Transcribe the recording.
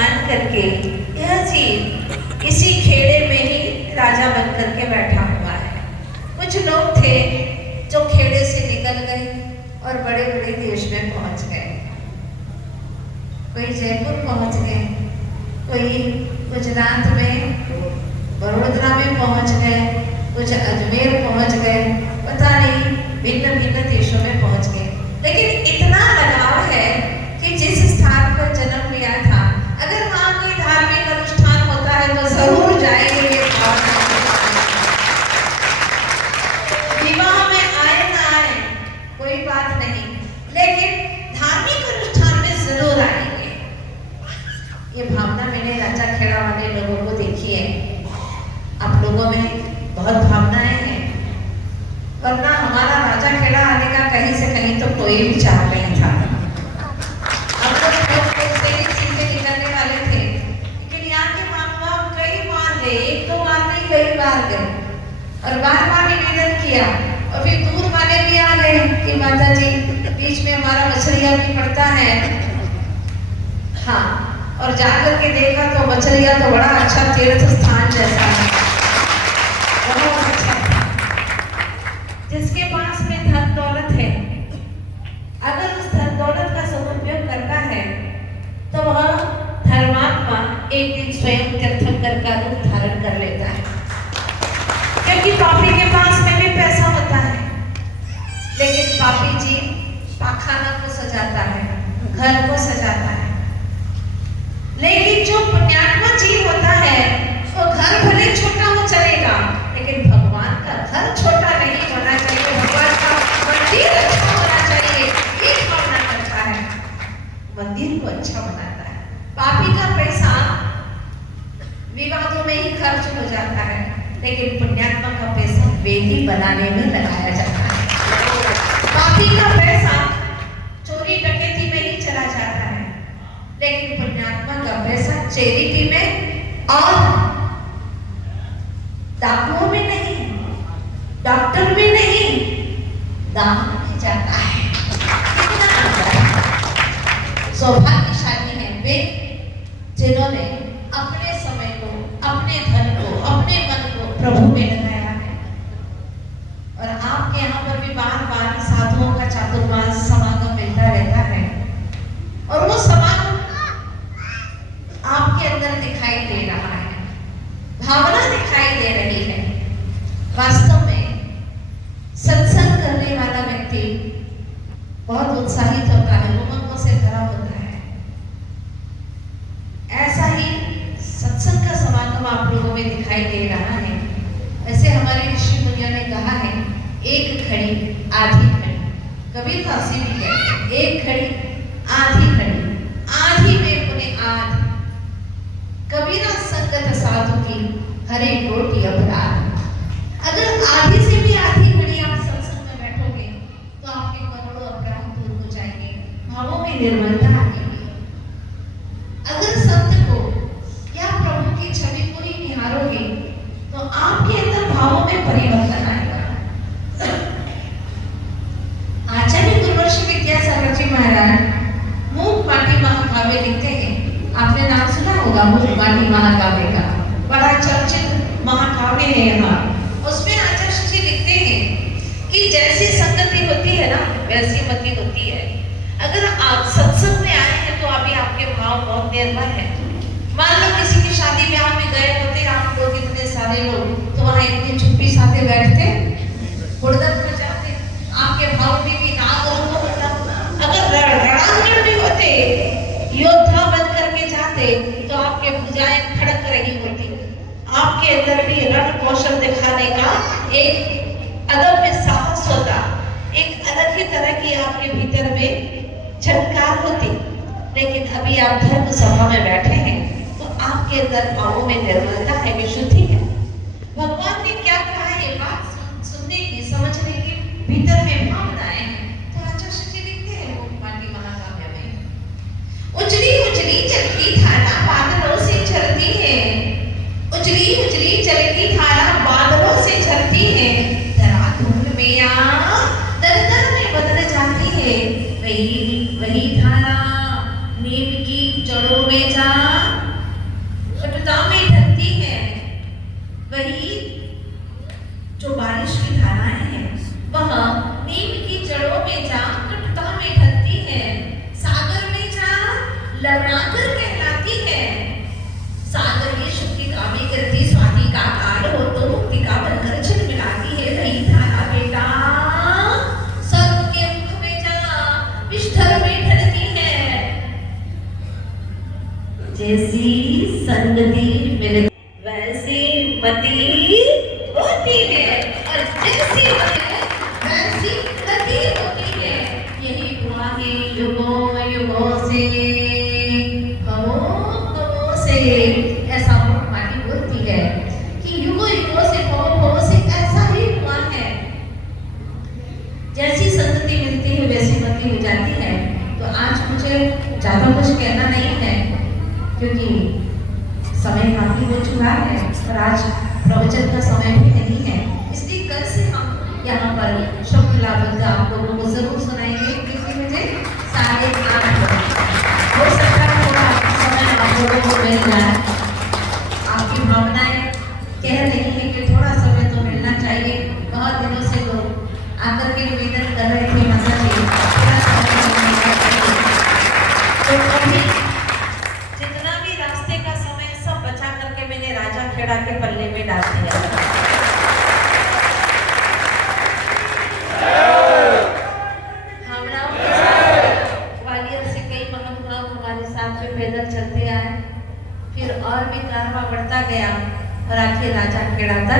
मान करके यह जीव इसी खेड़े में ही राजा बन करके बैठा हुआ है। कुछ लोग थे जो खेड़े से निकल गए और बड़े बड़े देश में पहुंच गए। कोई जयपुर पहुंच गए, कोई गुजरात में बड़ोदरा में पहुंच गए, कुछ अजमेर पहुंच गए, पता नहीं भिन्न भिन्न देशों में पहुंच गए। लेकिन इतना लगाव है कि जिस स्थान पर जन्म लिया था, अगर वहां कोई धार्मिक अनुष्ठान होता है तो जरूर जाएंगे। ये भावना, विवाह में आए ना आए कोई बात नहीं, लेकिन धार्मिक अनुष्ठान में जरूर आएंगे। ये भावना मैंने राजा खेड़ा वाले लोगों को देखी है। आप लोगों में बहुत भावनाएं हैं, वरना हमारा राजा खेड़ा आने का कहीं से कहीं तो कोई विचार नहीं था। अब तो से ही सीधे निकलने वाले थे, लेकिन यहाँ के माँ बाप कई बार गए, एक दो बार नहीं कई बार गए और बार बार निवेदन किया। और फिर दूर वाले भी आ गए कि माता जी बीच में हमारा मछलिया भी पड़ता है। हाँ, और जाकर के देखा तो मछलिया तो बड़ा अच्छा तीर्थ स्थान जैसा है, बहुत अच्छा था। जिसके पास में धन दौलत है, अगर उस धन दौलत का सदुपयोग करता है तो वह धर्मात्मा एक दिन स्वयं तीर्थंकर का रूप धारण कर लेता है। क्योंकि पापी के पास में भी पैसा होता है, लेकिन पापी जी पाखाना को सजाता है, घर को सजाता है। लेकिन जो पुण्यात्मा जीव होता है वो घर भले छोटा हो चलेगा, लेकिन भगवान का घर छोटा नहीं होना चाहिए, भगवान का मंदिर अच्छा होना चाहिए। ये भावना करता है, मंदिर को अच्छा बनाता है। पापी का पैसा विवादों में ही खर्च हो जाता है, लेकिन पुण्यात्मा का पैसा वेदी बनाने में लगाया जाता है। पापी का पैसा चोरी डकैती में ही चला जाता है, लेकिन पुण्यात्मा का पैसा चैरिटी में और डाकुओं में नहीं, डॉक्टर में नहीं, दान में जाता है। कितना सौभाग्यशाली है वे जिन्होंने अपने समय को, अपने धन को, अपने मन को प्रभु में लगाया है। और आपके यहाँ पर भी बार बार साधुओं का चातुर्मास समागम मिलता रहता है, और वो समागम आपके अंदर दिखाई दे रहा है, भावना दिखाई दे रही है। वास्तव में सत्संग करने वाला व्यक्ति बहुत उत्साहित होता है, उमंगों से भरा होता है। ऐसा ही सत्संग का समागम आप लोगों में दिखाई दे रहा है। ऐसे हमारे ऋषि मुनियों ने कहा है, एक घड़ी आधी घड़ी। कबीरदास जी भी कहते हैं, एक घड़ी आधी घड़ी, आधी में पुने आध। कबीरा संगत साधु की हरे कोटि अपराध। अगर आधी से भी आधी घड़ी आप सत्संग में बैठोगे तो आपके करोड़ों अपराध दूर हो जाएंगे, भावों में निर्मलता आएगी। अगर सत्य को या प्रभु की छवि को ही निहारोगे तो आपके अंदर भावों में परिवर्तन आएगा। आचार्य गुरुवर्षि विद्यासागर जी महाराज मूक माटी महाकाव्य लिखते हैं। आपने नाम सुना होगा मूक माटी महाकाव्य का, बड़ा चर्चित महाकाव्य है यहाँ। उसमें आचार्य जी लिखते हैं कि जैसी संगति होती है ना, वैसी मति होती है। अगर आप सत्संग में आए हैं तो अभी आपके भाव बहुत निर्मल है। मान लो किसी की शादी ब्याह में गए होते आप लोग, इतने सारे लोग, तो वहाँ इतनी चुप्पी साथे बैठते, हुड़दंग में जाते, आपके भाव में भी नाग रूप होता। अगर रणांगण भी होते, योद्धा बन करके जाते, तो आपके भुजाएं खड़क रही होती। आपके अंदर भी रण कौशल दिखाने का एक अदम्य साहस होता, एक अलग ही तरह की आपके भीतर में झटकार होती। लेकिन अभी आप धर्म सभा में बैठे हैं तो आपके अंदर भावों में निर्मलता है, विशुद्धि है। भगवान ने क्या कहा है, ये बात सुनने की, समझने की भीतर में भावनाएं हैं। तो आचार्य जी लिखते हैं मूक माटी महाकाव्य में, उजली उजली चलती धारा बादलों से झरती है, उजली उजली चलती धारा बादलों से झरती है, धरा धूल में या दर में बदल जाती है, वही वही धारा नीम की जड़ों में जा वही जो बारिश की धाराएं हैं वह नीम की जड़ों में जा टुटका में ढलती है, सागर में जा लवणाकर कहलाती है। सागर में शुद्धि कामी करती स्वाति का काल हो तो मुक्ति का बनकर झिलमिलाती है। वही धारा बेटा स्वर्ग के मुख में जा विष्ठर में ढलती है। जैसी संगति मिलती वैसी मति होती है, और जैसी वैसी गति होती है। यही हुआ है युगों युगों से, भवों से। ऐसा माटी बोलती है कि युगों युगों से भवों से ऐसा ही हुआ है। जैसी संगति मिलती है वैसी मति हो जाती है। तो आज मुझे ज्यादा कुछ कहना नहीं है क्योंकि समय काफी हो चुका है और आज प्रवचन का समय भी नहीं है, इसलिए कल से हम यहाँ पर शुभ लाभ आप लोगों को जरूर सुनाएंगे क्योंकि मुझे 8:30 हो सकता है थोड़ा समय आप लोगों को मिल जाए। आपकी भावनाएं कह रही है कि थोड़ा समय तो मिलना चाहिए। बहुत दिनों से लोग आकर के निवेदन कर रहे थे माता जी थोड़ा समय मिलना चाहिए। तो अभी जितना भी रास्ते का समय सब बचा करके मैंने राजा खेड़ा के पल्ले में डाल दिया। भावनाओं के साथ ग्वालियर से कई महानुभाव हमारे साथ में पैदल चलते आए, फिर और भी कारवां बढ़ता गया और आखिर राजा खेड़ा तक